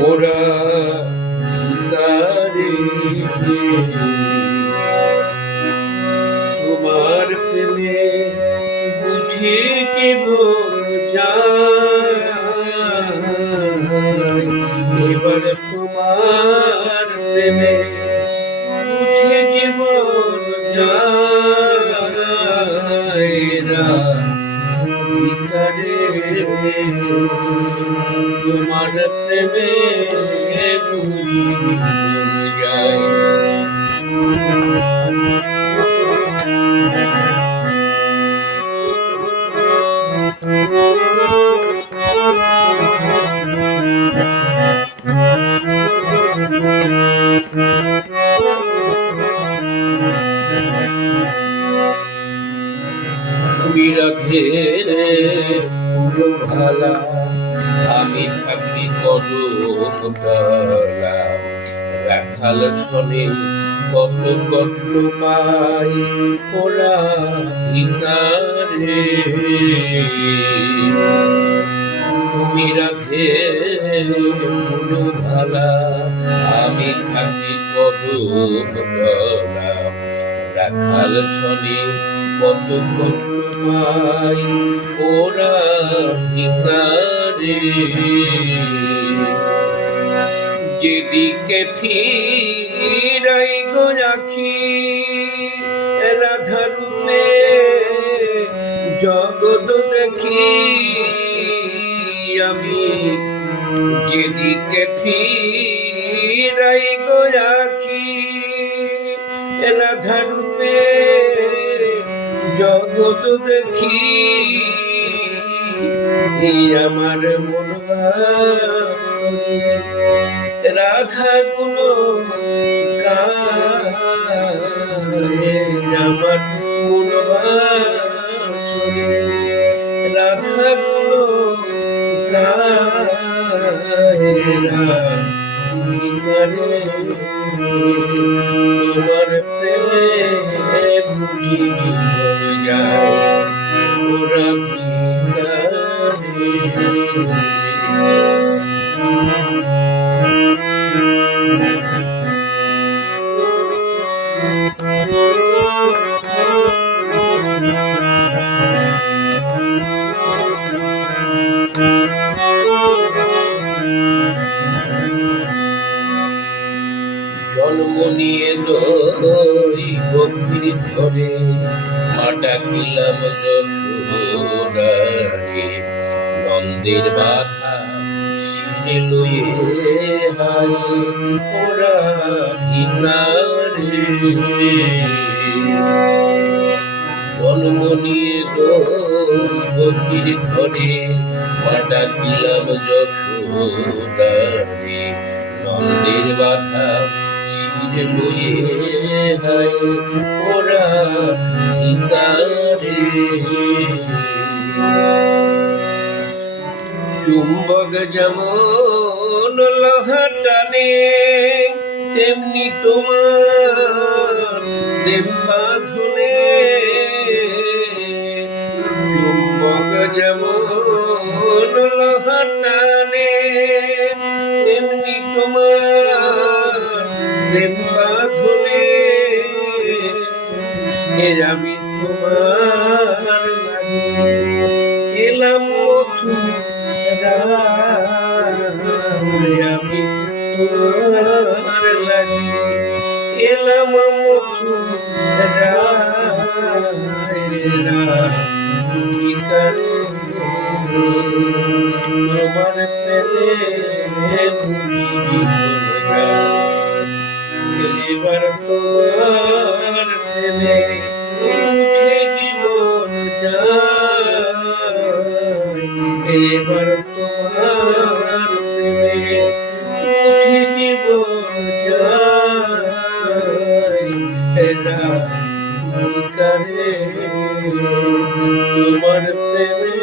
ওরা ভিখারি তোমার প্রেমে বুঝি জীবন যায় এবার তোমার প্রেমে বুঝি জীবন যায় ভিখারি তোমার প্রেমে বুঝি জীবন যায়। তুমি রাখে পুরো ভালা আমি থাকি কদমতলা রাখাল ছনে কত কষ্ট পাই ওরা ভিখারি তুমি রাখে পুরো ভালা আমি থাকি কদমতলা রাখাল ছনে কত কষ্ট পাই ওরা ভিখারি যেদিকে ফিরাই গো আখি রাধা রূপে জগৎ দেখি আমি যেদিকে ফিরাই গো আখি রাধা রূপে জগৎ দেখি আমার মন রাধা গুণ গায়ে আমার মন রাধা গুণ গায়ে তোমার প্রেমে বুঝি জীবন যায় ওরা ভিখারি। জন্ম নিয়ে দই গভীর ধরে মা ডাকিলাম যশোদারে নন্দের বাধা শিরে লয়ে হায় ওরা ভিখারি জন্ম নিয়ে দই গভীর ধরে মা ডাকিলাম যশোদারে নন্দের বাধা শিরে লয়ে হায় ওরা ভিখারি চুম্বক যেমন লোহা টানে তেমনি তোমার প্রেম বাঁধনে চুম্বক যেমন লোহা টানে তেমনি তোমার প্রেম বাঁধনে আমি তোমার লাগি এলাম মথুরা আমি তোমার লাগি এলাম মথুরা ভিখারি তোমার প্রেমে বুঝি জীবন যায় এবার তোমার প্রেমে বুঝি জীবন যায় এবার তোমার প্রেমে বুঝি জীবন যায় ভিখারি তোমার প্রেমে